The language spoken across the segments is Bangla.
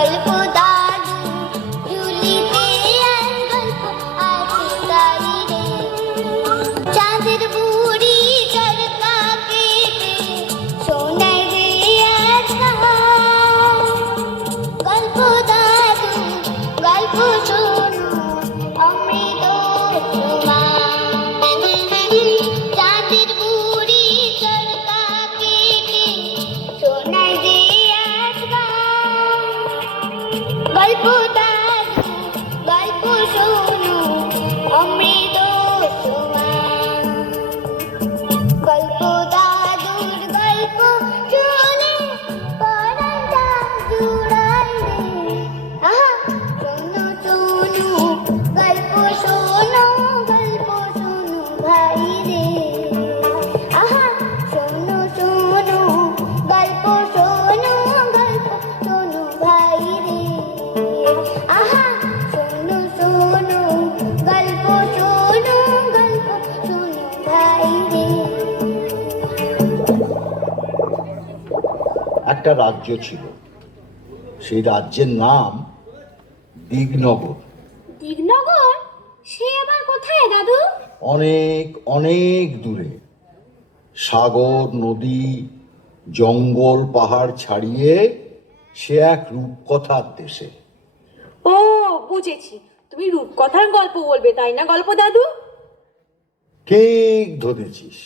গল্প দাদু ঝুলিতে আর গল্প আছে তাই রে। চাঁদের বুড়ি চরকা কেটে শোনায় রে আজকাল। গল্প দাদু গল্প শোনো অমৃত সমান। চাঁদের বুড়ি চরকা কেটে শোনায় রে আজকাল। গল্প দাদু গল্প শোনো অমৃত সমান। গল্প দাদুর গল্প শুনে পরাণটা জুড়ায় রে। আহা শোনো শোনো গল্প শোনো গল্প শোনো ভাই রে। আহা শোনো শোনো গল্প শোনো গল্প শোনো ভাই রে। আহা শোনো শোনো গল্প শোনো গল্প শোনো ভাই রে। একটা রাজ্য ছিল, সেই রাজ্যের নাম দিগনগর। দিগনগর? সে আবার কোথায় দাদু? অনেক অনেক দূরে, সাগর নদী জঙ্গল পাহাড় ছাড়িয়ে সে এক রূপকথার দেশে। ও বুঝেছি, তুমি রূপকথার গল্প বলবে তাই না গল্প দাদু? ঠিক ধরেছিস,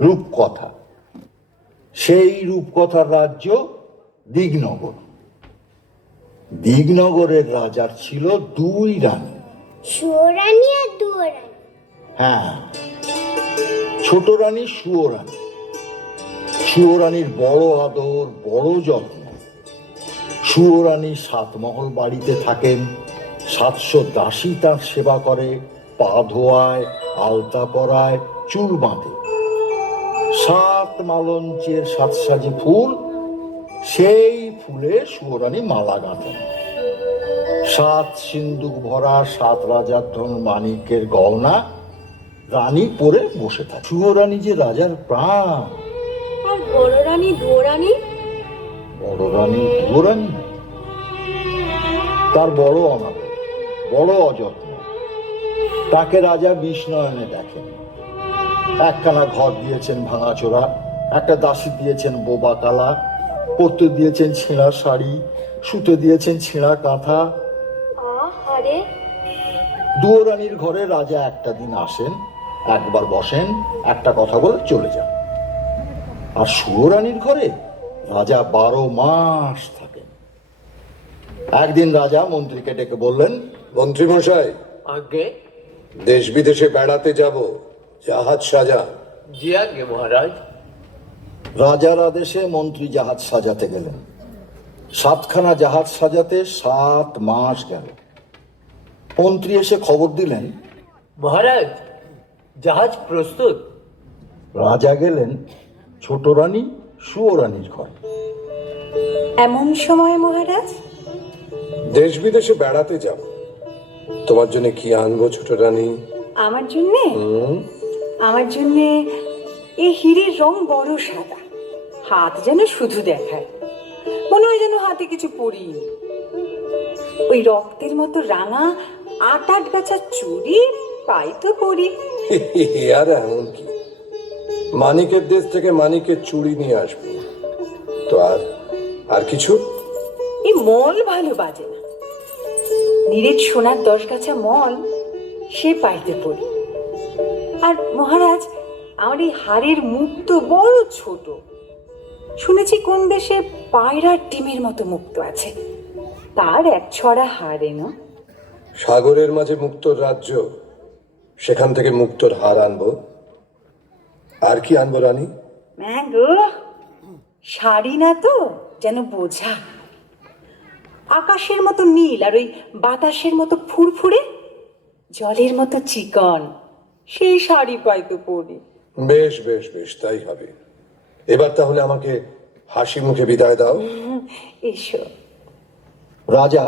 রূপকথা। সেই রূপকথার রাজ্য দিগনগর। দিগনগরের রাজার ছিল দুই রানী। সুরানি আর দুরানি। হ্যাঁ, ছোট রানী সুয়োরানী। সুয়োরানীর বড় আদর বড় যত্ন। সুয়োরানী 7 মহল বাড়িতে থাকেন, 700 দাসী তার সেবা করে, পা ধোয়ায়, আলতা পরায়, চুল বাঁধে। 7 মালঞ্চের 7 সাজি ফুল, সেই ফুলে সুয়োরানী মালা গাঁথেন। 7 সিন্দুক ভরা 7 রাজার ধন মানিকের গহনা রানী পরে বসে থাকে। সুয়োরানী যে রাজার প্রাণ। আর বড় রানী দুরানী? বড় রানী দুয়োরানী তার বড় অনাথ, বড় অযত্ন। তাকে রাজা বিষ্ণয়নে দেখেন। একখানা ঘর দিয়েছেন ভাঙাচোরা, একটা দাসী দিয়েছেন বোবা কালা, পরতে দিয়েছেন ছেঁড়া শাড়ি, শুতে দিয়েছেন ছেঁড়া কাঁথা। আহারে, দুয়োরানীর ঘরে রাজা একটা দিন আসেন, একবার বসেন, একটা কথা বলে চলে যান। আর সুয়োরানীর ঘরে রাজা 12 মাস থাকেন। একদিন রাজা মন্ত্রীকে ডেকে বললেন, মন্ত্রী মশাই, আগে দেশ বিদেশে বেড়াতে যাব, জাহাজ সাজা। জি আগে মহারাজ। রাজার আদেশে মন্ত্রী জাহাজ সাজাতে গেলেন। 7খানা জাহাজ সাজাতে 7 মাস গেল। মন্ত্রী এসে খবর দিলেন, মহারাজ জাহাজ প্রস্তুত। রাজা গেলেন ছোট রানী সুয়োরানীর ঘরে। এমন সময় মহারাজ? দেশ বিদেশে বেড়াতে যাব, তোমার জন্য কি আনবো ছোট রানী? আমার জন্যে? আমার জন্যে এই হীরের রং বড় সাদা, হাত যেন শুধু দেখায়, মনে হয় যেন হাতে কিছু পরিনি। ওই রক্তের মতো রাঙা 8 গাছা চুড়ি পাই তো পরি। আর এমন কি, মানিকের দেশ থেকে মানিকের চুড়ি নিয়ে আসবো তো। আর কিছু? এই মল ভালো বাজে না, নিরেট সোনার 10 গাছা মল সে পাইতে পড়ি। আর মহারাজ, আমার এই হাড়ের মুখ তো বড় ছোট। শুনেছি কোন দেশে পায়রার ডিমের মতো মুক্ত আছে, তার 1 ছড়া হাড় এনো। সাগরের মাঝে মুক্তর রাজ্য, সেখান থেকে মুক্তর হার আনবো। আর কি আনবো রানী? গো, শাড়ি না তো, যেন বোঝা। আকাশের মতো নীল আর ওই বাতাসের মতো ফুরফুরে, জলের মতো চিকন, সেই শাড়ি পাইতো পরি। বেশ বেশ বেশ, তাই হবে। এবার তাহলে আমাকে হাসি মুখে বিদায় দাও। এসো। রাজা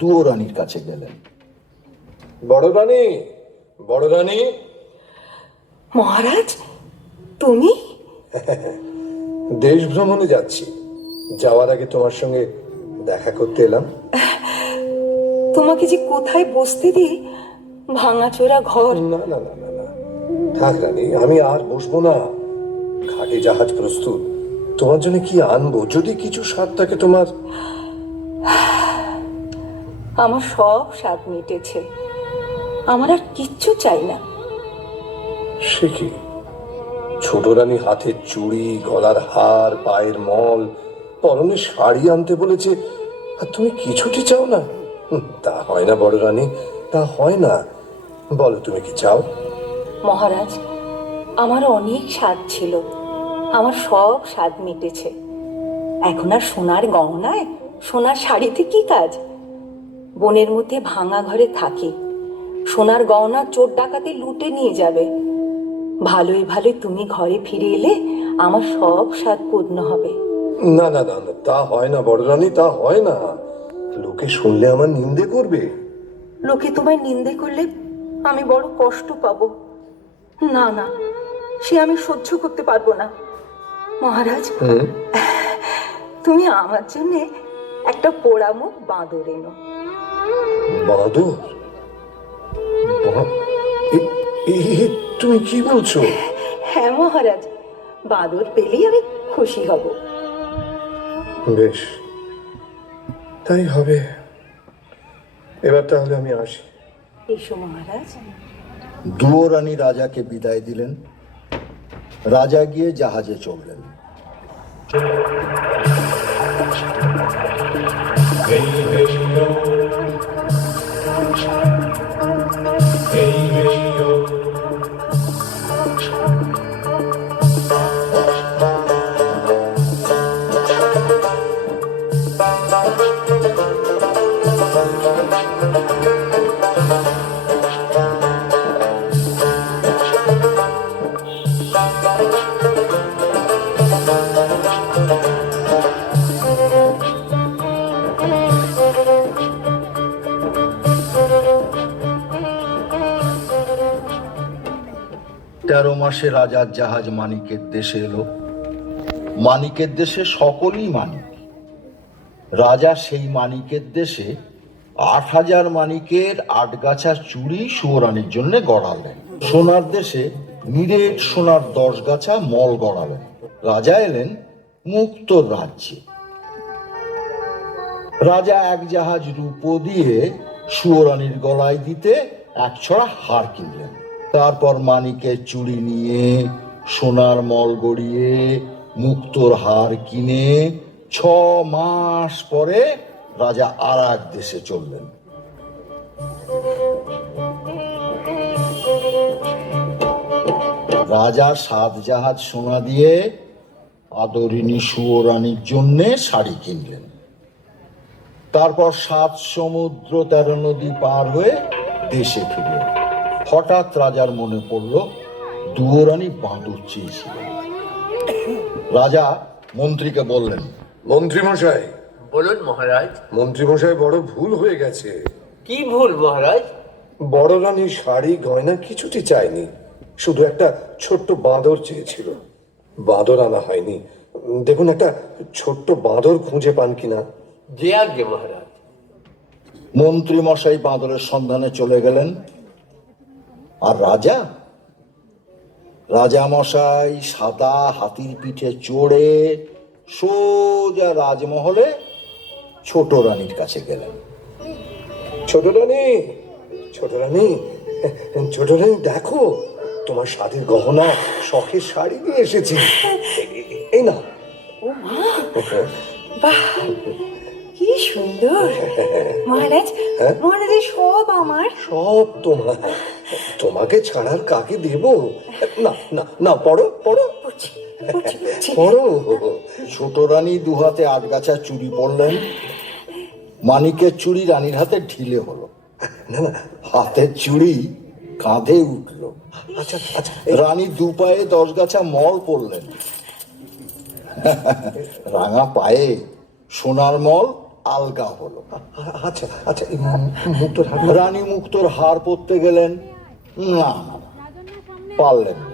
দুয়োরানীর কাছে গেলেন। বড় রানী, বড় রানী। মহারাজ, তুমি? দেশ ভ্রমণে যাচ্ছি, যাওয়ার আগে তোমার সঙ্গে দেখা করতে এলাম। তোমাকে যে কোথায় বসতে দিই, ভাঙাচোরা ঘর। না না না না না, থাক রানী, আমি আর বসবো না। ঘাটে জাহাজ প্রস্তুত, তোমার জন্য কি আনবো যদি কিছু স্বাদ থাকে তোমার? আমার সব স্বাদ মিটেছে, আমার আর কিচ্ছু চাই না। সে কি, ছোট রানী হাতের চুড়ি, গলার হার, পায়ের মল, পরনে শাড়ি আনতে বলেছে, আর তুমি কিছুটি চাও না? তা হয় না বড় রানী, তা হয় না। বলো তুমি কি চাও? মহারাজ, আমার অনেক স্বাদ ছিল, আমার সব স্বাদ মিটেছে। এখন আর সোনার গহনায়, সোনার শাড়িতে কি কাজ? বনের মধ্যে ভাঙা ঘরে থাকি, সোনার গহনা চোর ডাকাতে লুটে নিয়ে যাবে। ভালোই ভালোই তুমি ঘরে ফিরে এলে আমার সব স্বাদ পূর্ণ হবে। না না না না, তা হয় না বড় রানী, তা হয় না। লোকে শুনলে আমার নিন্দে করবে। লোকে তোমায় নিন্দে করলে আমি বড় কষ্ট পাবো। না না, সে আমি সহ্য করতে পারবো না। মহারাজ, তুমি আমার জন্য একটা পোড়া মুখ বাঁদর এনো। বাঁদর? তুমি কি বলছো? হ্যাঁ মহারাজ, বাঁদর পেলেই আমি খুশি হব। বেশ, তাই হবে। এবার তাহলে আমি আসি। এসো মহারাজ। দুয়োরানী রাজাকে বিদায় দিলেন। রাজা গিয়ে জাহাজে চললেন। তেরো মাসে রাজার জাহাজ মানিকের দেশে এলো। মানিকের দেশে সকলেই মানিক। রাজা সেই মানিকের দেশে ৮,০০০ মানিকের ৮ চুড়ি সুয়োরানীর জন্য গড়ালেন। সোনার দেশে নিরেট সোনার ১০ মল গড়ালেন। রাজা এলেন মুক্তোর রাজ্যে। রাজা এক জাহাজ রূপো দিয়ে সুয়োরানীর গলায় দিতে এক ছড়া হার কিনলেন। তারপর মানিকের চুড়ি নিয়ে, সোনার মল গড়িয়ে, মুক্তোর হার কিনে ৬ মাস পরে রাজা আর এক দেশে চললেন। রাজা ৭ জাহাজ সোনা দিয়ে আদরিনী সুয়োরানীর জন্য শাড়ি কিনলেন। তারপর ৭ সমুদ্র ১৩ নদী পার হয়ে দেশে ফিরলেন। হঠাৎ রাজার মনে পড়ল দুয়োরানী বাঁদর চেয়েছিলেন। রাজা মন্ত্রীকে বললেন, মন্ত্রী মশাই, বলুন মহারাজ। মন্ত্রী মশাই, বড় ভুল হয়ে গেছে। কি ভুল মহারাজ? বড় রানী শাড়ি গয়না কিছুটি চায়নি, শুধু একটা ছোট্ট বাঁদর চেয়েছিল। বাঁদর আনা হয়নি। দেখুন, একটা ছোট্ট বাঁদর খুঁজে পান কিনা। যে আজ্ঞে মহারাজ। মন্ত্রী মশাই বাঁদরের সন্ধানে চলে গেলেন। আর রাজা মশাই সাদা হাতির পিঠে চড়ে সোজা রাজমহলে ছোট রানীর কাছে গেলেন। ছোট রানী, ছোট রানী, ছোট রানী, দেখো, তোমার স্বাদের গহনা, শখের শাড়ি নিয়ে এসেছি। এই না। ও মা, বাহ, কি সুন্দর! মহারাজ, মহারাজের সব আমার। সব তোমার। তোমাকে ছাড়ার কাকে দেব? না না না, পড়ো পড়ো পড়ো। ছোট রানী দুহাতে ৮ চুড়ি পরলেন। মানিকের চুড়ি রানীর হাতে ঢিলে হলো। না না, হাতের চুড়ি কাঁধে উঠল। আচ্ছা আচ্ছা, রানী দুপায়ে ১০ মল পরলেন। রাঙা পায়ে সোনার মল আলগা হলো। আচ্ছা আচ্ছা, মুক্তোর হার। রানী মুক্তোর হার পরতে গেলেন। না না, পারলেন না।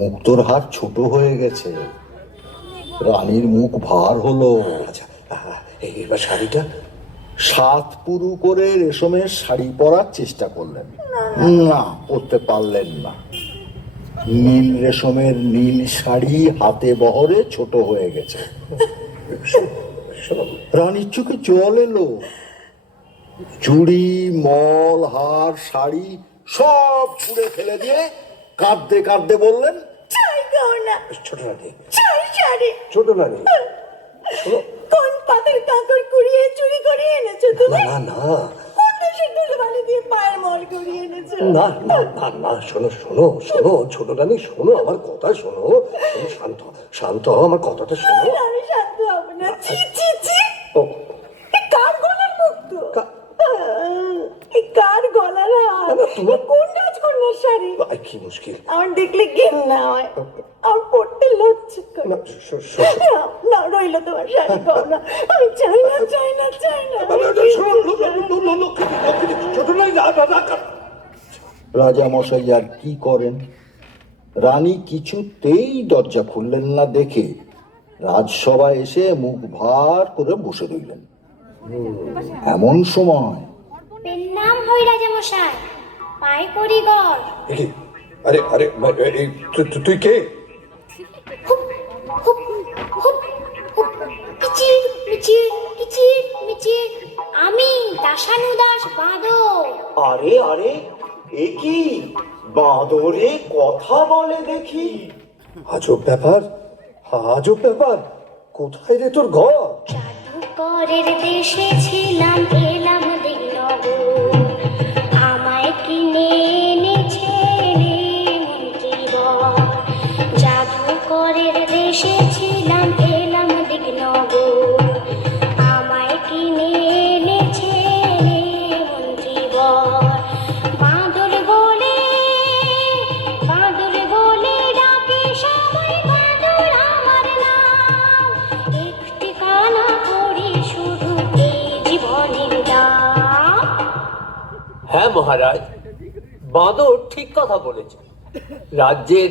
মুক্তোর হার ছোট হয়ে গেছে। রানীর মুখ ভার হলো। আচ্ছা এবার শাড়িটা? 7 পুরু করে রেশমের শাড়ি পরার চেষ্টা করলেন, না পরতে পারলেন না। নীল রেশমের নীল শাড়ি হাতে বহরে ছোট হয়ে গেছে। রানীর চোখে জল এলো। চুড়ি, মল, হার, শাড়ি সব ছুঁড়ে ফেলে দিয়ে কাঁদতে কাঁদতে বললেন, চাই গহনা, ছোট রানী, চাই শাড়ি। ছোট রানী, শোনো। কোন পাতের কাকড় কুড়িয়ে চুরি করে এনেছো তুমি? না না কোন দেশের ধুলোবালি দিয়ে পায়ের মল করিয়ে এনেছো? না না না না, শোনো শোনো শোনো, ছোট রানী শোনো, আমার কথা শোনো। শোনো, শান্ত শান্ত হও, আমার কথাটা শোনো। আমি শান্ত হব না। ছি ছি ছি, ও, এ কার গলার মুক্ত? কা- এ কার গলার হার? না, তোমার- এ কোন রাজকন্যার শাড়ি? আই, কি মুশকিল। আমার দেখলে ঘেন্না হয়, আমার পড়তে লজ্জা করে। না, শোনো, না রইলো তোমার শাড়ি গহনা, আমি চাই না চাই না চাই না। ছোট রানী, না না না। রাজা মশাই আর কি করেন? রানী কিছুতেই দরজা খুললেন না দেখে রাজসভায় এসে মুখ ভার করে বসে রইলেন। এমন সময় পেন নাম হই রাজামশাই, পায়ে করি গড়। এই, আরে আরে, এই, তুই কে? হুপ হুপ হুপ হুপ, কিচির মিচির কিচির মিচির, আমি দাসানুদাস বাঁদর। আরে আরে, এ কি বাঁদরে কথা বলে দেখি? আজব ব্যাপার, আজব ব্যাপার। কোথায় রে তোর ঘর? জাদুকরের দেশে ছিলাম, এলাম দিগনগর, আমায় কিনে এনেছে রে মন্ত্রীবর। জাদুকরের দেশে ছিলাম, এলাম দিগনগর, আমায় কিনে এনেছে রে মন্ত্রীবর। বাঁদর বলে ডাকে সবাই, বাঁদর আমার নাম, একটি কানা করি শুধু এই জীবনের দাম। হ্যাঁ মহারাজ, বাঁদর ঠিক কথা বলেছে। রাজ্যের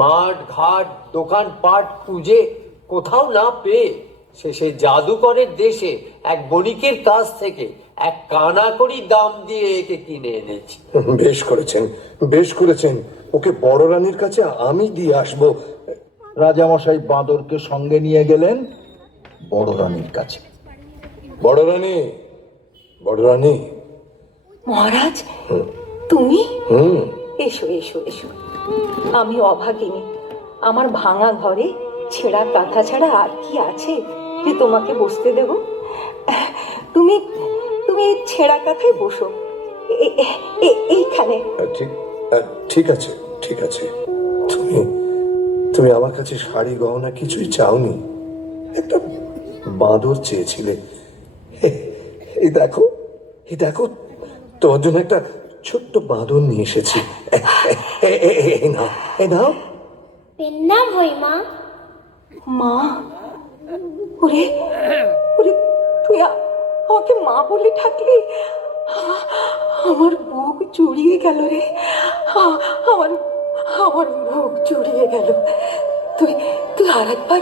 মাঠ ঘাট দোকানপাট খুঁজে কোথাও না পেয়ে শেষে জাদুকরের দেশে এক বণিকের কাছ থেকে এক কানাকড়ি দাম দিয়ে একে কিনে এনেছি। বেশ করেছেন, বেশ করেছেন। ওকে বড় রানীর কাছে আমি দিয়ে আসবো। রাজামশাই বাঁদরকে সঙ্গে নিয়ে গেলেন বড় রানীর কাছে। বড় রানী, বড় রানী। মহারাজ, তুমি? হুম, এসো এসো এসো। আমি অভাগিনী, আমার ভাঙা ঘরে ছেঁড়া কাঁথা ছাড়া আর কি আছে যে তোমাকে বসতে দেব? তুমি তুমি এই ছেঁড়া কাঁথায় বসো, এইখানে। ঠিক, ঠিক আছে, ঠিক আছে। তুমি তুমি আমার কাছে শাড়ি গহনা কিছুই চাওনি, একটা বাঁদর চেয়েছিলে। এই দেখো, এই দেখো, তোমার জন্য একটা ছোট্ট বাঁদর নিয়ে এসেছি। এই নাও, এই নাও। পেন নাম হই মা। মা? ওরে ওরে, তুই আমাকে মা বলে ডাকলি? আমার বুক জুড়িয়ে গেল রে, আমার আমার বুক জুড়িয়ে গেল। তুই তুই আরেকবার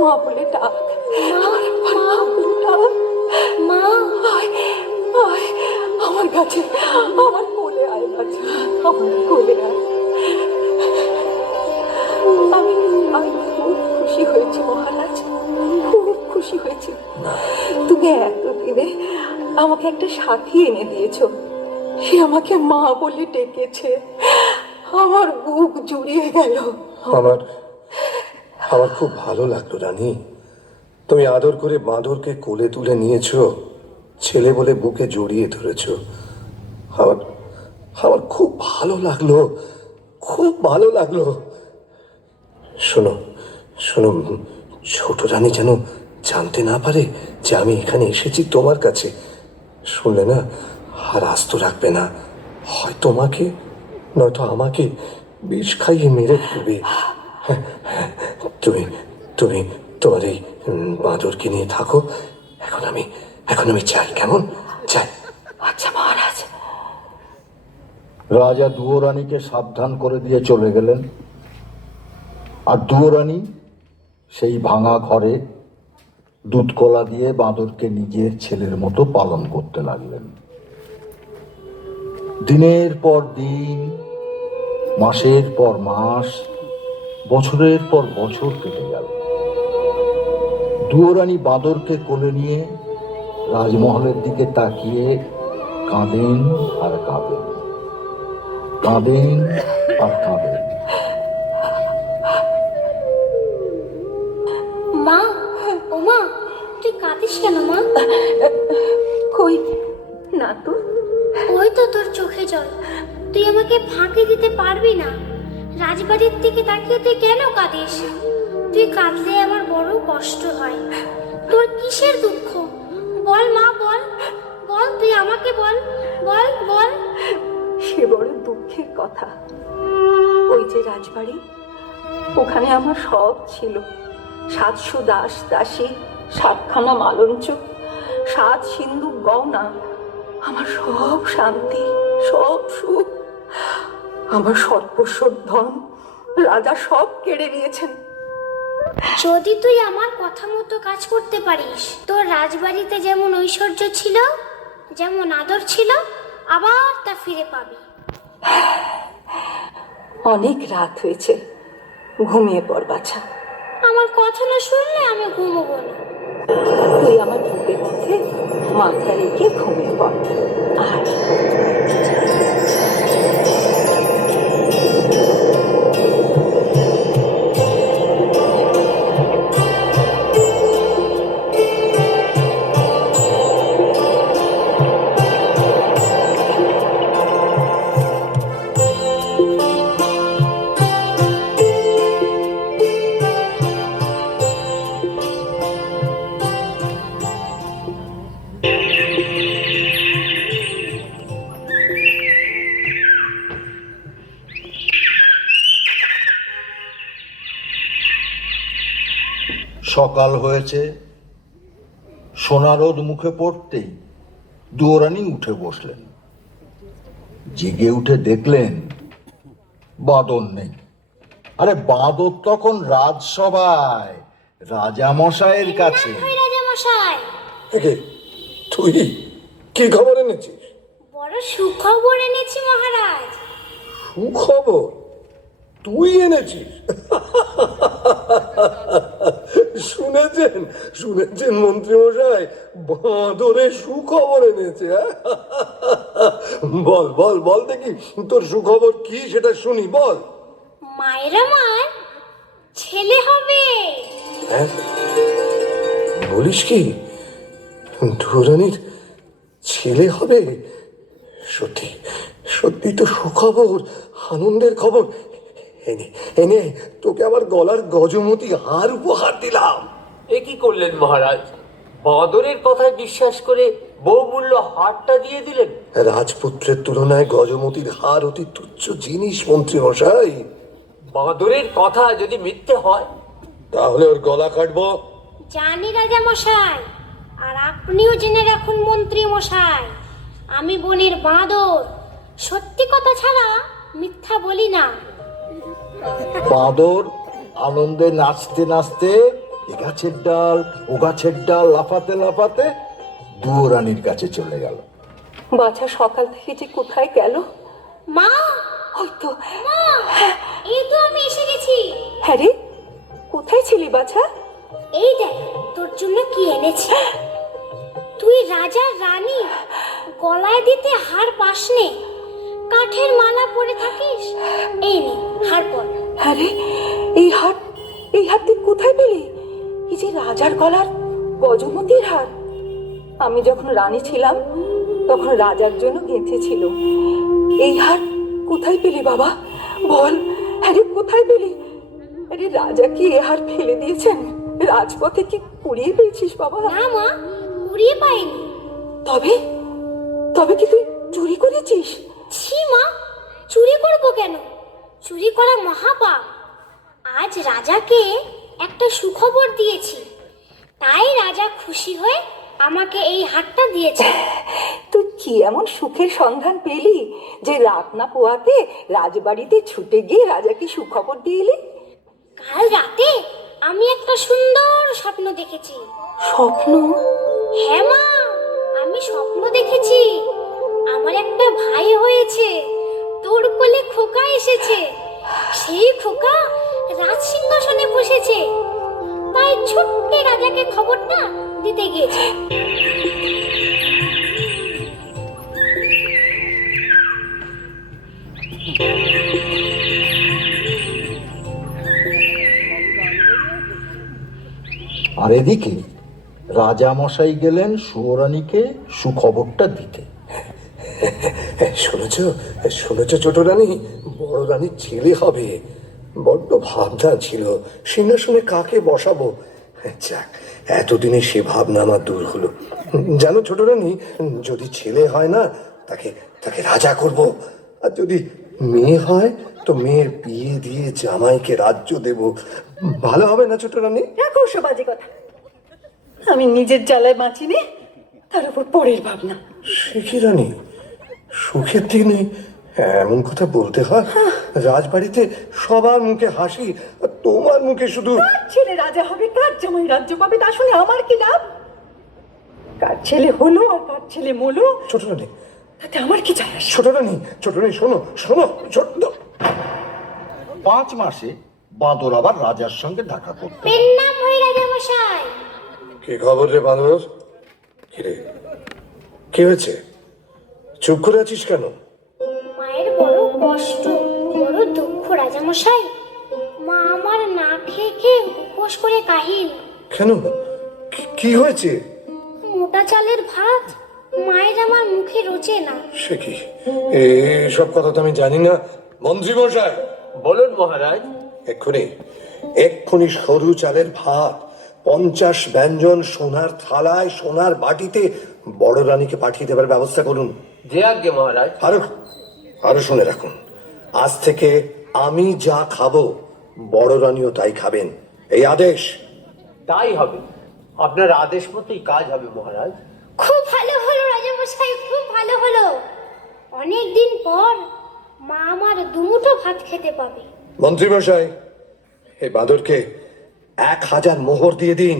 মা বলে ডাক, আরেকবার মা বলে ডাক। মা, আয় আয় আমার কাছে, আমার কোলে আয় কাছে, আমার কোলে আয়। আমি আমি খুব খুশি হয়েছি মহারাজ, খুব খুশি হয়েছি। তুমি এতদিনে আমাকে একটা সাথী এনে দিয়েছো, সে আমাকে মা বলে ডেকেছে। আমার বুক জুড়িয়ে গেল। আমার আমার খুব ভালো লাগলো রানী। তুমি আদর করে বাঁদরকে কোলে তুলে নিয়েছো, ছেলে বলে বুকে জড়িয়ে ধরেছো। আমার আমার খুব ভালো লাগলো, খুব ভালো লাগলো। শোনো শোনো, ছোট রানী যেন জানতে না পারে যে আমি এখানে এসেছি তোমার কাছে। শুনলে না, আর আস্ত রাখবে না, হয় তোমাকে নয়তো আমাকে বিষ খাইয়ে মেরে ফেলবে। তুমি তুমি তোমার এই বাঁদরকে নিয়ে থাকো। এখন আমি চাই, কেমন? চাই। আচ্ছা মহারাজ। রাজা দুয়োরানীকে সাবধান করে দিয়ে চলে গেলেন। আর দুয়োরানী সেই ভাঙা ঘরে দুধ কলা দিয়ে বাঁদরকে নিজের ছেলের মতো পালন করতে লাগলেন। দিনের পর দিন, মাসের পর মাস, বছরের পর বছর কেটে গেল। দুয়োরানী বাঁদরকে কোলে নিয়ে রাজমহলের দিকে তাকিয়ে কাঁদেন আর কাঁদেন, কাঁদেন আর কাঁদেন। মা, ও মা, তুই কাঁদিস কেন মা? কই না তো। ওই তো তোর চোখে জল। তুই আমাকে ফাঁকি দিতে পারবি না। রাজবাড়ির দিকে তাকিয়ে তুই কেন কাঁদিস? তুই কাঁদলে আমার বড় কষ্ট হয়। তোর কিসের দুঃখ? বল মা, বল বল, তুই আমাকে বল, বল বল। সে বড় দুঃখের কথা। ওই যে রাজবাড়ি, ওখানে আমার সব ছিল। 700 দাস দাসী, 7খানা মালঞ্চ, 7 সিন্ধুক গয়না, আমার সব শান্তি, সব সুখ, আমার সর্বস্ব ধন রাজা সব কেড়ে নিয়েছেন। যদি তুই আমার কথা মতো কাজ করতে পারিস, তোর রাজবাড়িতে যেমন ঐশ্বর্য ছিল, যেমন আদর ছিল, আবার তা ফিরে পাবি। অনেক রাত হয়েছে, ঘুমিয়ে পড় বাছা। আমার কথা না শুনলে আমি ঘুমোবো না। তুই আমার বুকের মধ্যে মাথা রেখে ঘুমিয়ে পড়। আর সকাল হয়েছে। সোনা রোদ মুখে পড়তেই দুয়োরানী উঠে বসলেন। জেগে উঠে দেখলেন বাঁদর নেই। আরে বাঁদর তখন রাজসভায় রাজামশাইয়ের কাছে। ওই রাজামশাই, একে, তুই কি খবর এনেছিস? বড় সুখবর এনেছি মহারাজ। সুখবর তুই এনেছিস? শুনেছেন শুনেছেন মন্ত্রী মশাই, বাঁদরে সুখবর এনেছে। বল বল বল দেখি, তোর সুখবর কি সেটা শুনি, বল। মায়ের আমার ছেলে হবে। হ্যাঁ, বলিস কি? দুয়োরানীর ছেলে হবে? সত্যি সত্যি তো সুখবর, আনন্দের খবর। এনে এনে তোকে আমার গলার গজমতি হার উপহার দিলাম। এ কি করলেন মহারাজ? বাঁদরের কথায় বিশ্বাস করে বহুমূল্য হারটা দিয়ে দিলেন। রাজপুত্রের তুলনায় গজমতির হার অতি তুচ্ছ জিনিস মন্ত্রী মশাই। বাঁদরের কথা যদি মিথ্যে হয়, তাহলে ওর গলা কাটবো। জানি রাজামশাই, আর আপনিও জেনে রাখুন মন্ত্রী মশাই, আমি বনের বাঁদর। সত্যি কথা ছাড়া মিথ্যা বলি না। বাঁদর আনন্দে নাচতে নাচতে এ গাছের ডাল ও গাছের ডাল লাফাতে লাফাতে দুয়োরানীর কাছে চলে গেল। বাছা সকাল থেকে যে কোথায় গেল? মা, হয়তো। মা, এই তো আমি এসে গেছি। হ্যাঁ রে, কোথায় ছিলি বাছা? এই দেখ তোর জন্য কি এনেছি। তুই রাজা রানী, গলায় দিতে হার পাসনে, কাঠের মালা পরে থাকিস। এই নে হার পর। আরে এই হার তুই কোথায় পেলি? এই যে রাজার গলার গজমতির হার। আমি যখন রানী ছিলাম তখন রাজার জন্য গেঁথেছিল। এই হার কোথায় পেলি বাবা? বল, আরে কোথায় পেলি? আরে রাজা কি এ হার ফেলে দিয়েছেন? রাজপথে কি কুড়িয়ে পেয়েছিস বাবা? না মা, উড়িয়ে পাইনি। তবে তবে কি তুই চুরি করেছিস? ছি মা, চুরি করবো কেন? চুরি করা মহাপাপ। আজ রাজাকে একটা সুখবর দিয়েছি, তাই রাজা খুশি হয়ে আমাকে এই হারটা দিয়েছে। তুই কি এমন সুখের সন্ধান পেলি যে রাত না পোয়াতে রাজবাড়িতে ছুটে গিয়ে রাজাকে সুখবর দিয়ে এলি? কাল রাতে আমি একটা সুন্দর স্বপ্ন দেখেছি। স্বপ্ন? হ্যাঁ মা, আমি স্বপ্ন দেখেছি আমার একটা ভাই হয়েছে, তোর কোলে খোকা এসেছে, সেই খোকা রাজ সিংহাসনে বসেছে, তাই ছোট্ট রাজাকে খবরটা দিতে গিয়েছে। আর এদিকে রাজা মশাই গেলেন সুয়োরানীকে সুখবরটা দিতে। শুনেছ শুনেছ ছোট রানী, বড় রানীর ছেলে হবে। বড্ড ভাবনা ছিল সিংহাসনে কাকে বসাবো। যাক, এতদিনে সে ভাবনা আমার দূর হলো। জানো ছোট রানী, যদি ছেলে হয় না তাকে তাকে রাজা করব, আর যদি মেয়ে হয় তো মেয়ের বিয়ে দিয়ে জামাইকে রাজ্য দেব। ভালো হবে না ছোট রানী? রাখো সব বাজে কথা। আমি নিজের জ্বালায় বাঁচিনি, তার উপর পরের ভাবনা। সে কি রানী, সুখের দিনে এমন কথা বলতে হয়? রাজবাড়িতে সবার মুখে হাসি, আর তোমার মুখে শুধু কার ছেলে রাজা হবে, কার জামাই রাজ্য পাবে, তা শুনে আমার কি লাভ? কার ছেলে হলো আর কার ছেলে মলো, ছোট রানী, তাতে আমার কি যায় আসে? ছোট রানী, ছোট রানী, শোনো শোনো, ছোট 5 মাসে বাঁদর আবার রাজার সঙ্গে দেখা করতে। পেন্নাম হয়ে রাজা মশাই। কি খবর রে বাঁদর? কি রে, কি হয়েছে? চুপ করে আছিস কেন? মায়ের বড় কষ্ট, বড় দুঃখ রাজা মশাই। মা আমার না খেয়ে খেয়ে উপোস করে কাহিল। কেন, কি হয়েছে? মোটা চালের ভাত মায়ের আমার মুখে রোচে না। সে কি, সব কথা তো আমি জানি না। মন্ত্রী মশাই, বলুন মহারাজ। এক্ষুনি সরু চালের ভাত 50 ব্যঞ্জন সোনার থালায় সোনার বাটিতে বড় রানীকে পাঠিয়ে দেবার ব্যবস্থা করুন। যে আজ্ঞে মহারাজ। আরো আরো শুনে রাখুন, আজ থেকে আমি যা খাবো বড় রানীও তাই খাবেন, এই আদেশ। তাই হবে, আপনার আদেশ মতোই কাজ হবে মহারাজ। খুব ভালো হলো রাজা মশাই, খুব ভালো হলো। অনেক দিন পর মা আমার দুমুঠো ভাত খেতে পাবে। মন্ত্রী মশাই, এই বাঁদরকে 1000 মোহর দিয়ে দিন।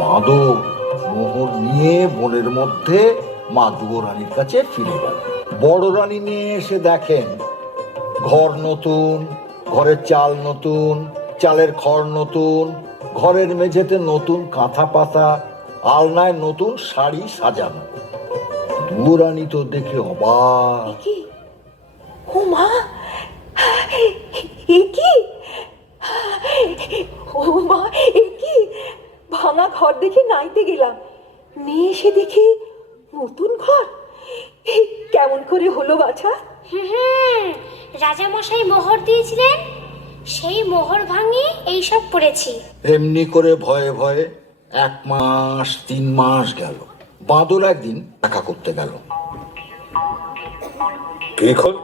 বাঁদর মোহর নিয়ে বনের মধ্যে মা দুয়োরানীর কাছে ফিরে গেল। বড় রানী নিয়ে এসে দেখেন ঘর নতুন, ঘরের চাল নতুন, চালের খড় নতুন, ঘরের মেঝেতে নতুন কাঁথা পাতা, আলনায় নতুন শাড়ি সাজানো। দুয়োরানী তো দেখে অবাক। কি? ও মা, এ কি? ও মা, এ কি? ভাঙা ঘর দেখে নাইতে গেলাম, নিয়ে এসে দেখি নতুন ঘর। কেমন করে হলো বাছা? রাজা মশাই মোহর দিয়েছিলেন, সেই মোহর ভাঙিয়ে এইসব পড়েছি। এমনি করে ভয়ে ভয়ে 1 মাস 3 মাস গেল। বাঁদর একদিন দেখা করতে গেল। কি খবর?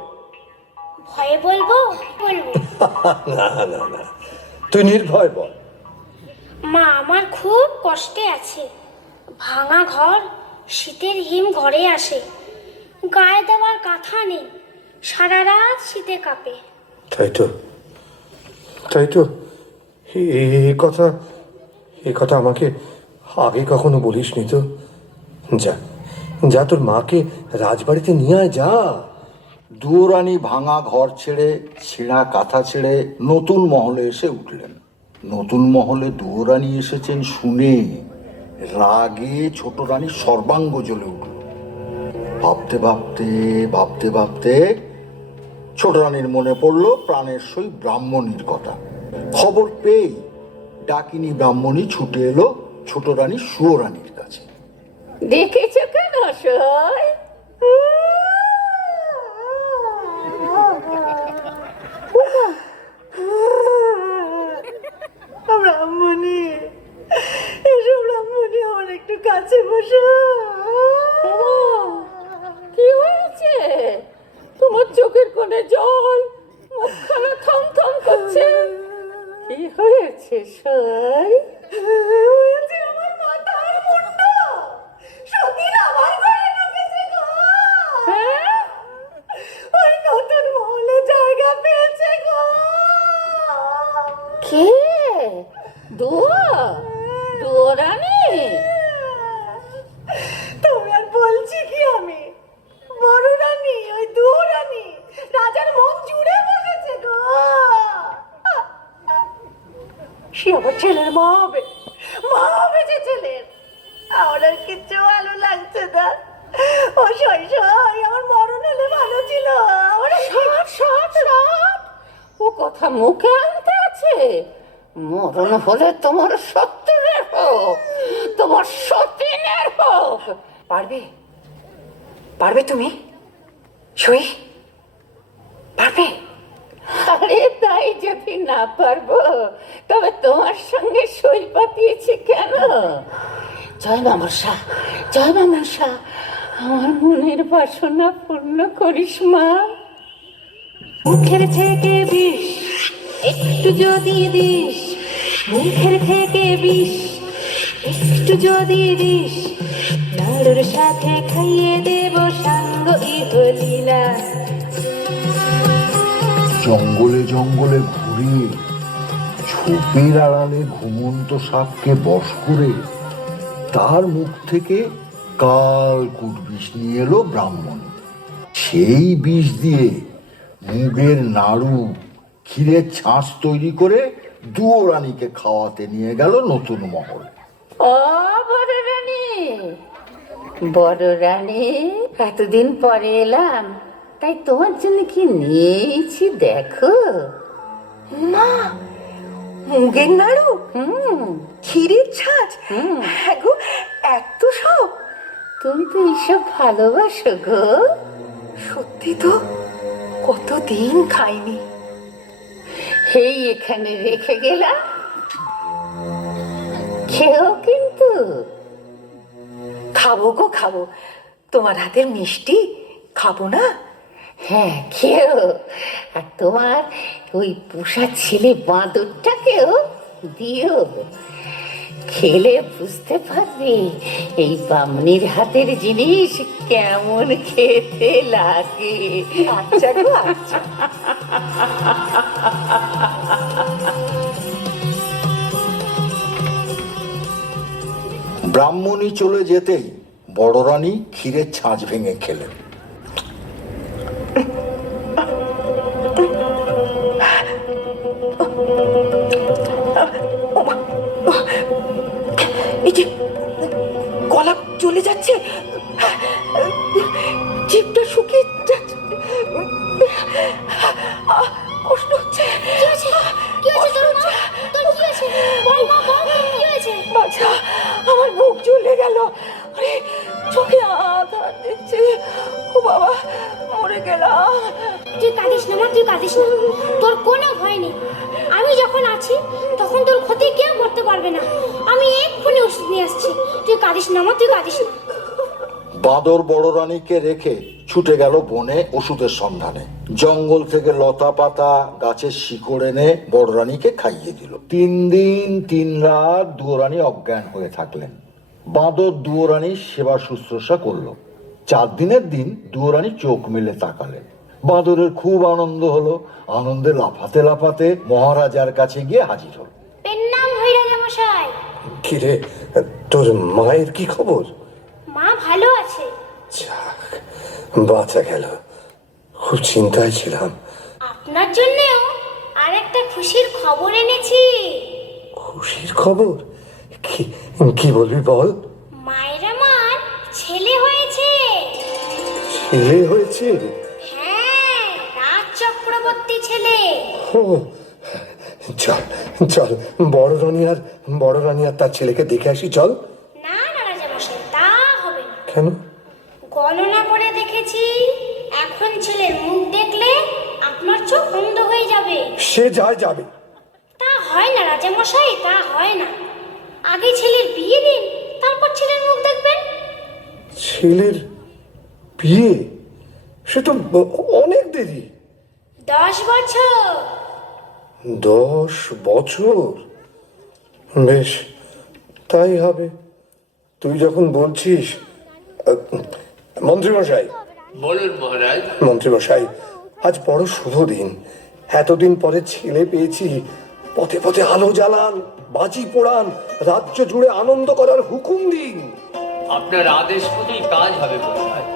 ভয়ে বলবো? বলবো। না না না, তুই নির্ভয় বল। মা আমার খুব কষ্টে আছে। ভাঙা ঘর, শীতের হিম ঘরে আসে, গায়ে দেওয়ার কাঁথা নেই, সারা রাত শীতে কাঁপে। তাই তো, তাই তো, এই কথা আমাকে আগে কখনো বলিসনি তো। যা যা, তোর মাকে রাজবাড়িতে নিয়ে আয়, যা। দুয়োরানী ভাঙা ঘর ছেড়ে, ছেঁড়া কাঁথা ছেড়ে নতুন মহলে এসে উঠলেন। নতুন মহলে দুয়োরানী এসেছেন শুনে রাগে ছোট রানী সর্বাঙ্গ জ্বলে উঠল। ভাবতে ভাবতে ভাবতে ভাবতে ছোট রানীর মনে পড়ল প্রাণের সই ব্রাহ্মণীর কথা। খবর পেয়ে ডাকিনী ব্রাহ্মণী ছুটে এলো ছোট রানী সুয়োরানীর কাছে। দেখেছ কেন সই? ব্রাহ্মণী, এসো ব্রাহ্মণী, আমার একটু কাছে বসো। কি হয়েছে? তোমার চোখের কোণে জল, মুখখানা থম থম করছে। কি হয়েছে সই? আমার মাথার মুন্ডু সতীন আমার ঘরে ঢুকেছে গো। হ্যাঁ? ওই নতুন মহলে জায়গা পেয়েছে গো। কে? দুয়োরানি? তুমি আর বলছি কি আমি, বড় রানী, ওই দুয়ো রানী রাজার মন জুড়ে বসেছে গো। সে আমার ছেলের মা হবে, মা হবে যে ছেলের। আমার আর কিচ্ছু ভালো লাগছে না। ও সই সই আমার মরণ হলে ভালো ছিল। আমার আর সব ও কথা মুখে আনতে আছে? মরণ হলে তোমার শত্রুরের হোক, তোমার সতীনের হোক। পারবে তুমি সই? পারবে? আরে তাই যদি না পারবো তবে তোমার সঙ্গে সই পাতিয়েছি কেন? জয় মামসা, জয় মামসা, আমার মনের বাসনা পূর্ণ করিস মা। মুখের থেকে বিষ একটু যদি দিস, মুখের থেকে বিষ একটু যদি দিস, নাড়ুর সাথে খাইয়ে দেব সাঙ্গ ইহলীলা। জঙ্গলে জঙ্গলে ঘুরে ঝোপের আড়ালে ঘুমন্ত সাপকে বশ করে তার মুখ থেকে কালকুট বিষ নিয়ে এলো ব্রাহ্মণ। সেই বিষ দিয়ে মুগের নাড়ু, ক্ষীরের ছাঁচ তৈরি করে দুয়ো রানীকে খাওয়াতে নিয়ে গেল নতুন মহল। ও বড় রানী, বড় রানী, এতদিন পরে এলাম, তাই তোমার জন্য কি নিয়েছি দেখো। মা, মুগের নাড়ু, ক্ষীরের ছাঁচ, হ্যাঁ গো, এত সব। তুমি তো এইসব ভালোবাসো গো। সত্যি তো, কতদিন খাইনি। এই এখানে রেখে গেলাম, খেও কিন্তু। খাবো গো খাবো, তোমার হাতের মিষ্টি খাবো না? হ্যাঁ খেও, আর তোমার ওই পোষা ছেলে বাঁদরটাকেও দিও। খেলে বুঝতে পারবে এই বামনির হাতের জিনিস কেমন খেতে লাগে। আচ্ছা গো আচ্ছা। ব্রাহ্মণী চলে যেতেই বড় রানী ক্ষীরের ছাঁচ ভেঙে খেলেন। এই যে গলা চলে যাচ্ছে, জিভটা শুকিয়ে যাচ্ছে, কষ্ট হচ্ছে। কি হয়েছে তোর মা? তোর কি হয়েছে? বল মা, বল কি হয়েছে? বাছা, আমার বুক জ্বলে গেল, আরে চোখে আধার দেখছে। ও বাবা, মরে গেলাম। তুই কাঁদিস না মা, তুই কাঁদিস না, তোর কোনো ভয় নেই। আমি যখন আছি তখন তোর ক্ষতি কেউ করতে পারবে না। আমি এক্ষুনি ওষুধ নিয়ে আসছি, তুই কাঁদিস না মা, তুই কাঁদিস না। বাঁদর বড় রানীকে রেখে ছুটে গেল বনে ওষুধের সন্ধানে। জঙ্গল থেকে লতা পাতা, গাছের শিকড় এনে বড় রানীকে খাইয়ে দিল। 3 দিন 3 রাত দুয়ো রানী অজ্ঞান হয়ে থাকলেন। বাঁদর দুয়ো রানীর সেবা শুশ্রূষা করলো। 4 দিনের দিন দুয়ো রানী চোখ মেলে তাকালেন। বাঁদরের খুব আনন্দ হলো। আনন্দে লাফাতে লাফাতে মহারাজার কাছে গিয়ে হাজির হল। এর নাম হইরাজা মশাই। কিরে, তোর মায়ের কি খবর? মা ভালো আছে। যাক, বাঁচা গেল, খুব চিন্তায় ছিলাম। আপনার জন্যও আর একটা খুশির খবর এনেছি। খুশির খবর? কি কি বলবি বল। মায়ের আমার ছেলে হয়েছে। ছেলে হয়েছে? হ্যাঁ, রাজ চক্রবর্তী ছেলে। ও, চল চল, বড় রানী আর তার ছেলেকে দেখে আসি, চল। না না রাজা মশাই, তা হবে না। কেন? গণনা করে দেখেছি, এখন ছেলের মুখ দেখলে আপনার চোখ বন্ধ হয়ে যাবে। সে যায় যাবে। তা হয় না রাজা মশাই, তা হয় না। আগে ছেলের বিয়ে দিন, তারপর ছেলের মুখ দেখবেন। ছেলের বিয়ে? সে তো অনেক দেরি। 10 বছর। 10 বছর? বেশ, তাই হবে। তুই যখন বলছিস। মন্ত্রীমশাই, বলুন মহারাজ। মন্ত্রীমশাই, আজ বড় শুভ দিন। এতদিন পরে ছেলে পেয়েছি। পথে পথে আলো জ্বালান, বাজি পোড়ান, রাজ্য জুড়ে আনন্দ করার হুকুম দিন। আপনার আদেশ মতোই কাজ হবে মহারাজ।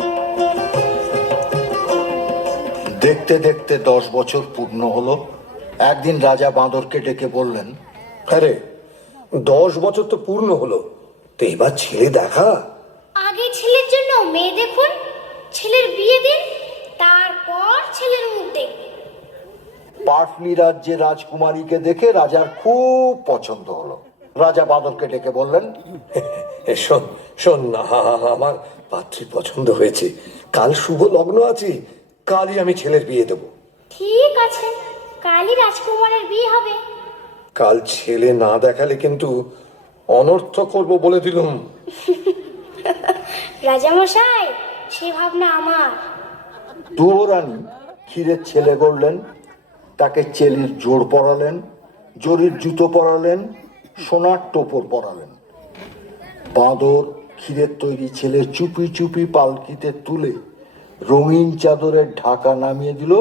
দেখতে দেখতে 10 বছর পূর্ণ হলো। একদিন রাজা বাঁদরকে ডেকে বললেন, আরে, 10 বছর তো পূর্ণ হলো, তো এবার ছেলে দেখা। আগে ছেলের জন্য মেয়ে দেখুন, ছেলের বিয়ে দিন, তারপর ছেলের মুখ দেখবেন। পাটলি রাজ্যে রাজকুমারীকে দেখে রাজার খুব পছন্দ হলো। রাজা বাঁদরকে ডেকে বললেন, শোন শোন না, আমার পাত্রী পছন্দ হয়েছে। কাল শুভ লগ্ন আছে, কালই আমি ছেলের বিয়ে দেবো। ঠিক আছে, কালই রাজকুমারের বিয়ে হবে। কাল ছেলে না দেখালে কিন্তু অনর্থ করব বলে দিলুম। রাজামশাই, সে ভাবনা আমার। দুয়োরানী ক্ষীরের ছেলে গড়লেন, তাকে চেলির জোড় পরালেন, জরির জুতো পরালেন, সোনার টোপর পরালেন। বাঁদর ক্ষীরের তৈরি ছেলে চুপি চুপি পালকিতে তুলে রঙিন চাদরের ঢাকা নামিয়ে দিল,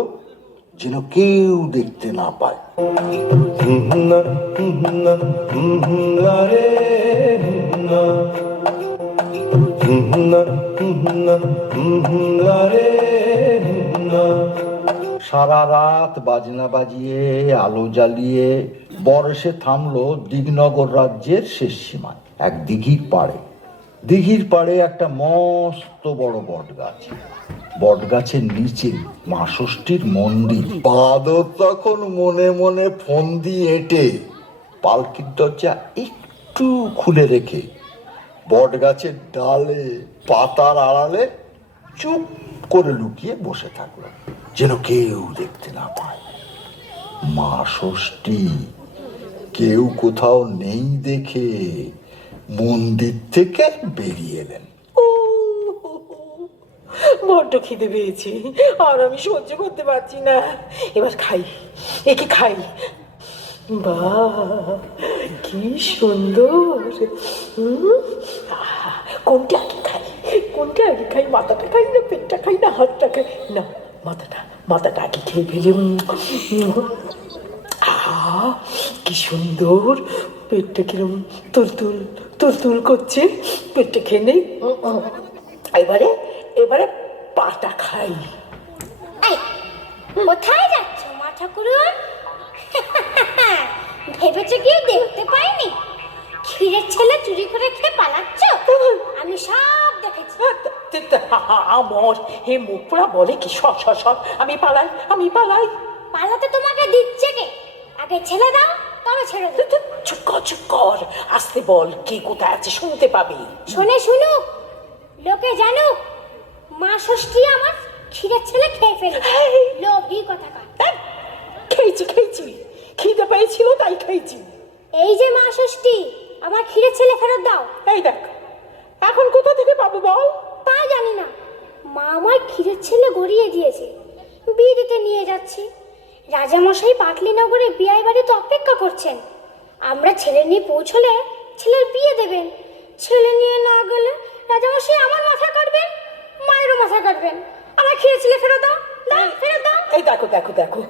যেন কেউ দেখতে না পায়। সারা রাত বাজনা বাজিয়ে আলো জ্বালিয়ে বর্ষে থামলো দিগনগর রাজ্যের শেষ সীমায়, এক দিঘির পাড়ে। দিঘির পাড়ে একটা মস্ত বড় বট গাছ। বট গাছের নিচে মা ষষ্ঠীর মন্দির। বাদর তখন মনে মনে ফন্দি এঁটে পালকির দরজা একটু খুলে রেখে বট গাছের ডালে পাতার আড়ালে চুপ করে লুকিয়ে বসে থাকলো, যেন কেউ দেখতে না পায়। মা ষষ্ঠী কেউ কোথাও নেই দেখে মন্দির থেকে বেরিয়ে এলেন। বড্ড খিদে পেয়েছি, আর আমি সহ্য করতে পারছি না। এবার খাই, একে খাই। বাহ, কি সুন্দর! কোনটা আগে খাই, কোনটা আগে খাই? মাথাটা খাই না পেটটা খাই না হাতটা খাই? না, মাথাটা আগে খেয়ে ফেলে। কি সুন্দর! পেটটা কিরম তুলতুল তুলতুল করছে। পেটটা খেয়ে নেই। এবারে পাটা খাই। এই, কোথায় যাচ্ছ মা ঠাকুরন? ভেবেছো কেউ দেখতে পাইনি? ক্ষীরের ছেলে চুরি করে খেয়ে পালাচ্ছ? আমি সব দেখেছি। আমার হে মুখ পোড়া বলে কি? সর সর সর, আমি পালাই। পালাতে তোমাকে দিচ্ছে কে? আগে ছেলে দাও, তবে ছেড়ে দেবো। চুপ কর, আসতে বল, কে কোথায় আছে শুনতে পাবি। শুনুক, লোকে জানুক, মা ষষ্ঠী আমার ক্ষীরের ছেলে খেয়ে ফেলে। লোভী কথাকার। খেয়েছি, খিদে পেয়েছিল তাই খেয়েছি। এই যে মা ষষ্ঠী, আমার ক্ষীরের ছেলে ফেরত দাও। এই দেখ, এখন কোথা থেকে পাবো বল? তা জানি না, মা আমার ক্ষীরের ছেলে গড়িয়ে দিয়েছে, বিয়ে দিতে নিয়ে যাচ্ছি। রাজামশাই পাটলিনগরে বিয়ে বাড়িতে অপেক্ষা করছেন। আমরা ছেলে নিয়ে পৌঁছলে ছেলের বিয়ে দেবেন। ছেলে নিয়ে না গেলে রাজামশাই আমার মাথা কাটবেন, মায়েরও মাথা কাটবেন। আমার ক্ষীরের ছেলে ফেরত দাও, ফেরত দাও। এই দেখো,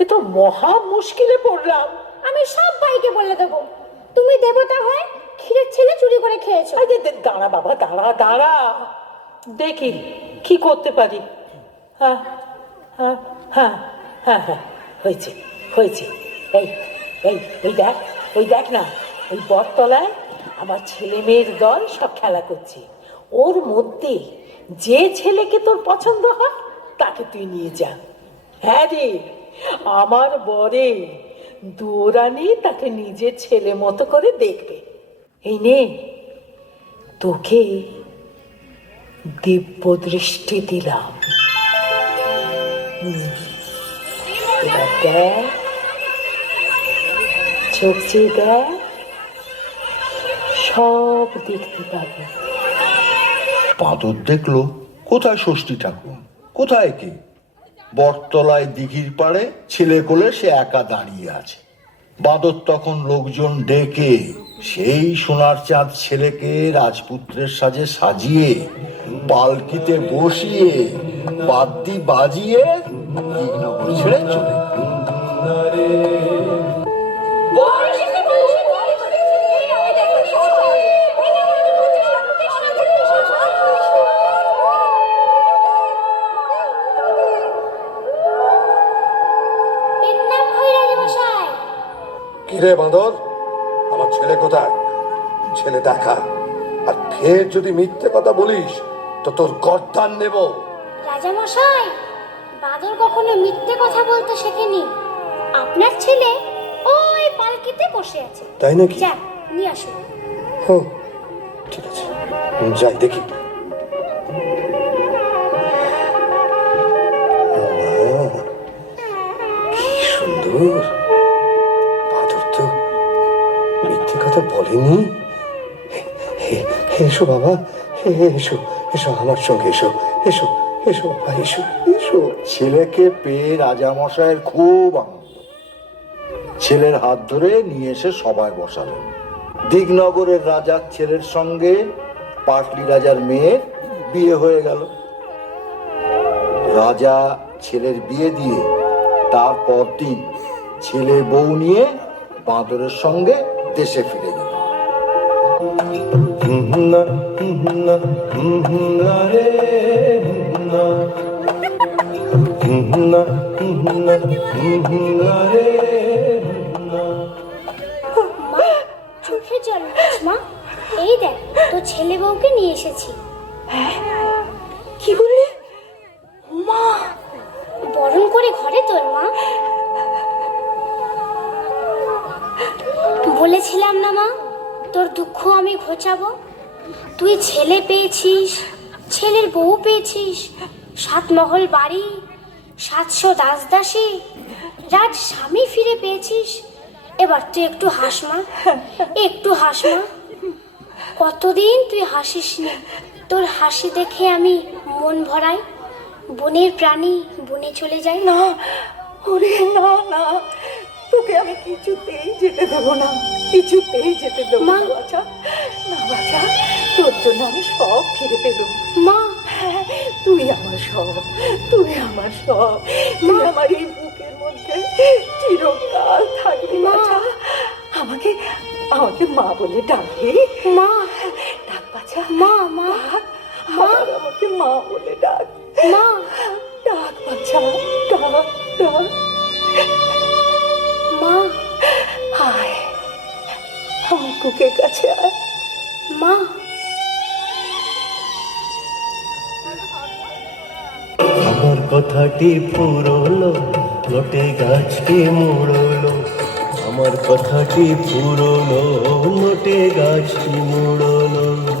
এ তো মহা মুশকিলে পড়লাম। আমি সব ভাইকে বলে দেবো তুমি দেবতা হয়ে ক্ষীরের ছেলে চুরি করে খেয়েছো। দাঁড়া বাবা, দাঁড়া, দেখি কি করতে পারি। হ্যাঁ, হয়েছে। ওই দেখ না, ওই বটতলায় আমার ছেলে মেয়ের দল সব খেলা করছে। ওর মধ্যে যে ছেলেকে তোর পছন্দ হয় তাকে তুই নিয়ে যা। হ্যাঁ রে, আমার বরে দুয়োরানী তাকে নিজের ছেলে মতো করে দেখবে। এই নে, তোকে দিব্য দৃষ্টি দিলাম। এবার দেখ, চোখ চেয়ে দেখ, সব দেখতে পাবে। বাঁদর দেখলো, কোথায় ষষ্ঠী ঠাকুর, কোথায় কে? বটতলায় দিঘির পাড়ে ছেলে কোলে সে একা দাঁড়িয়ে আছে। বাঁদর তখন লোকজন ডেকে সেই সোনার চাঁদ ছেলেকে রাজপুত্রের সাজে সাজিয়ে পালকিতে বসিয়ে বাদ্যি বাজিয়ে দিগনগর ছেড়ে চলে গেল। কিরে বাঁদর, আমার ছেলে কোথায়? ছেলে দেখা, আর ফের যদি মিথ্যে কথা বলিস তো তোর গর্দান নেব। রাজামশাই, বাদর কখনো মিথ্যে কথা বলতে শেখেনি। আপনার ছেলে ওই পালকিতে বসে আছে। তাই নাকি? যাক, নিয়ে আসুন। ও, ঠিক আছে, যাই দেখি। কি সুন্দর! বাদর তো মিথ্যে কথা বলেনি। এসো বাবা, এসো এসো আমার সঙ্গে, এসো এসো এসো বাবা, এসো এসো। ছেলেকে পেয়ে রাজামশাইয়ের খুব আনন্দ। ছেলের হাত ধরে নিয়ে এসে সবাই বসালেন। দিগনগরের রাজার ছেলের সঙ্গে পাটলি রাজার মেয়ের বিয়ে হয়ে গেল। রাজা ছেলের বিয়ে দিয়ে তারপর দিন ছেলে বউ নিয়ে বাঁদরের সঙ্গে দেশে ফিরে গেল। চোখে জল মা, এই দেখ তোর ছেলে বউকে নিয়ে এসেছি। কি করলে মা? বরণ করে ঘরে তোর মা। বলেছিলাম না মা, তোর দুঃখ আমি ঘোচাবো। তুই ছেলে পেয়েছিস, ছেলের বউ পেয়েছিস, 7 মহল বাড়ি, 700 দাসদাসী, রাজ স্বামী ফিরে পেয়েছিস। এবার তুই একটু হাস মা, একটু হাস মা। কতদিন তুই হাসিস নি। তোর হাসি দেখে আমি মন ভরাই। বনের প্রাণী বনে চলে যায়। না, ওরে না না, তোকে আমি কিছুতেই যেতে দেবো না, কিছুতেই যেতে দেবো না বাছা, না বাছা। তোর জন্য আমি সব ফিরে পেলাম মা। তুই আমার সব, তুই আমার সব, তুই আমার এই বুকের মধ্যে চিরকাল থাকবি বাছা। আমাকে আমাকে মা বলে ডাকবি মা। ডাক বাছা, মা মা আবার আমাকে মা বলে ডাক, মা। ডাক বাছা, ডাক ডাক। মা। আয় আমার বুকের কাছে আয় মা। আমার কথাটি ফুরলো, লোটে গাছটি মুড়লো। আমার কথাটি ফুরলো, লোটে গাছটি মুড়লো।